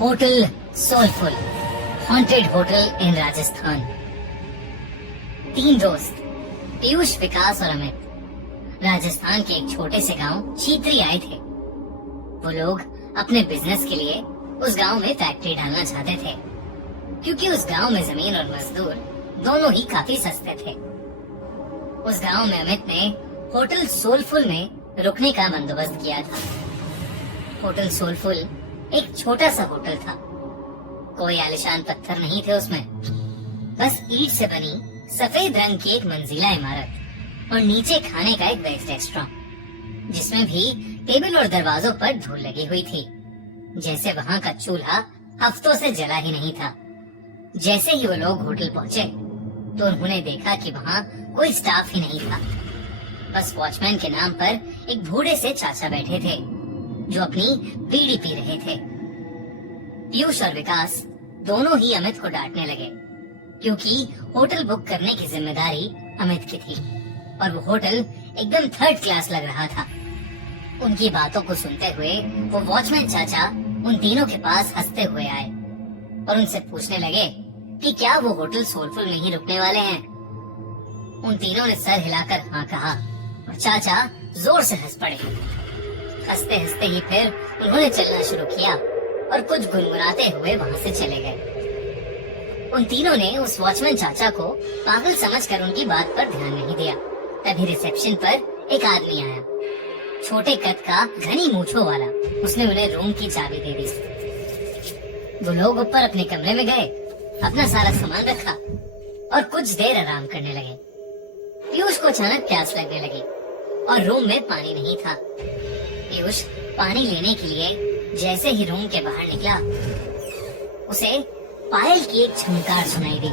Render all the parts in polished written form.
Hotel soulful, haunted hotel in Rajasthan. 3 दोस्त पीयूष, विकास और अमित राजस्थान के एक छोटे से गांव चीत्री आए थे। वो लोग अपने बिजनेस के लिए उस गांव में फैक्ट्री डालना चाहते थे, क्योंकि उस गांव में जमीन और मजदूर दोनों ही काफी सस्ते थे। उस गांव में अमित ने होटल सोलफुल में रुकने का बंदोबस्त किया था। होटल सोलफुल एक छोटा सा होटल था। कोई आलिशान पत्थर नहीं थे उसमें, बस ईंट से बनी सफेद रंग की एक मंजिला इमारत और नीचे खाने का एक वेज रेस्टोरेंट, जिसमें भी टेबल और दरवाजों पर धूल लगी हुई थी, जैसे वहाँ का चूल्हा हफ्तों से जला ही नहीं था। जैसे ही वो लोग होटल पहुँचे तो उन्होंने देखा कि वहाँ कोई स्टाफ ही नहीं था। बस वॉचमैन के नाम पर एक बूढ़े से चाचा बैठे थे जो अपनी बीड़ी पी रहे थे। पीयूष और विकास दोनों ही अमित को डांटने लगे, क्योंकि होटल बुक करने की जिम्मेदारी अमित की थी और वो होटल एकदम 3rd क्लास लग रहा था। उनकी बातों को सुनते हुए वो वॉचमैन चाचा उन तीनों के पास हंसते हुए आए और उनसे पूछने लगे कि क्या वो होटल सोलफुल में ही रुकने वाले हैं। उन तीनों ने सर हिलाकर हाँ कहा और चाचा जोर से हंस पड़े। हंसते हंसते ही फिर उन्होंने चलना शुरू किया और कुछ गुनगुनाते हुए वहाँ से चले गए। उन तीनों ने उस वॉचमैन चाचा को पागल समझकर उनकी बात पर ध्यान नहीं दिया। तभी रिसेप्शन पर एक आदमी आया, छोटे कद का, घनी मूंछों वाला। उसने उन्हें रूम की चाबी दे दी। वो लोग ऊपर अपने कमरे में गए, अपना सारा सामान रखा और कुछ देर आराम करने लगे। पीयूष को अचानक प्यास लगने लगी और रूम में पानी नहीं था। पीयूष पानी लेने के लिए जैसे ही रूम के बाहर निकला, उसे पायल की एक झुमकार सुनाई दी।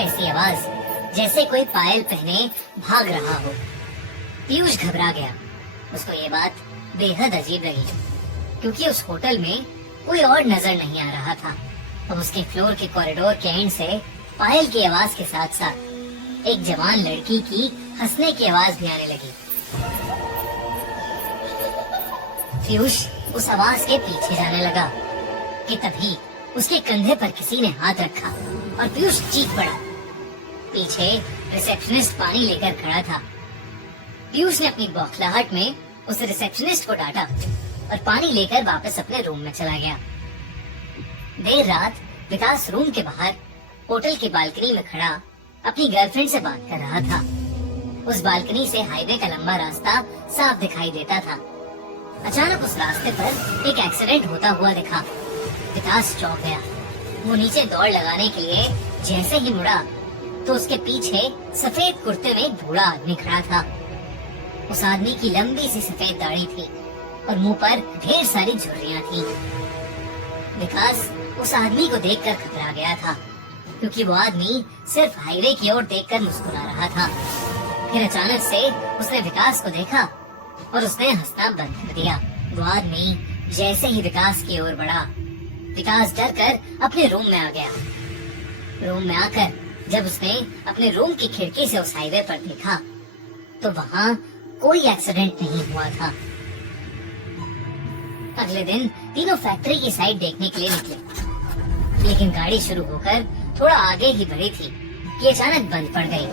ऐसी आवाज जैसे कोई पायल पहने भाग रहा हो। पीयूष घबरा गया। उसको ये बात बेहद अजीब लगी, क्योंकि उस होटल में कोई और नजर नहीं आ रहा था। अब उसके फ्लोर के कॉरिडोर के एंड से पायल की आवाज के साथ साथ एक जवान लड़की की हंसने की आवाज भी आने लगी। पीयूष उस आवाज के पीछे जाने लगा कि तभी उसके कंधे पर किसी ने हाथ रखा और पीयूष चीख पड़ा। पीछे रिसेप्शनिस्ट पानी लेकर खड़ा था। पीयूष ने अपनी बौखलाहट में उस रिसेप्शनिस्ट को डांटा और पानी लेकर वापस अपने रूम में चला गया। देर रात विकास रूम के बाहर होटल की बालकनी में खड़ा अपनी गर्लफ्रेंड से बात कर रहा था। उस बालकनी से हाईवे का लंबा रास्ता साफ दिखाई देता था। अचानक उस रास्ते पर एक एक्सीडेंट होता हुआ दिखा। विकास चौंक गया। वो नीचे दौड़ लगाने के लिए जैसे ही मुड़ा तो उसके पीछे सफेद कुर्ते में एक बूढ़ा आदमी खड़ा था। उस आदमी की लंबी सी सफेद दाढ़ी थी और मुंह पर ढेर सारी झुर्रियां थी। विकास उस आदमी को देखकर घबरा गया था, क्योंकि वो आदमी सिर्फ हाईवे की ओर देखकर मुस्कुरा रहा था। फिर अचानक से उसने विकास को देखा और उसने हंसना बंद कर दिया। वो आदमी जैसे ही विकास की ओर बढ़ा, विकास डर कर अपने रूम में आ गया। रूम में आकर जब उसने अपने रूम की खिड़की से उस हाईवे पर देखा तो वहाँ कोई एक्सीडेंट नहीं हुआ था। अगले दिन तीनों फैक्ट्री की साइड देखने के लिए निकले, लेकिन गाड़ी शुरू होकर थोड़ा आगे ही बढ़ी थी कि अचानक बंद पड़ गई।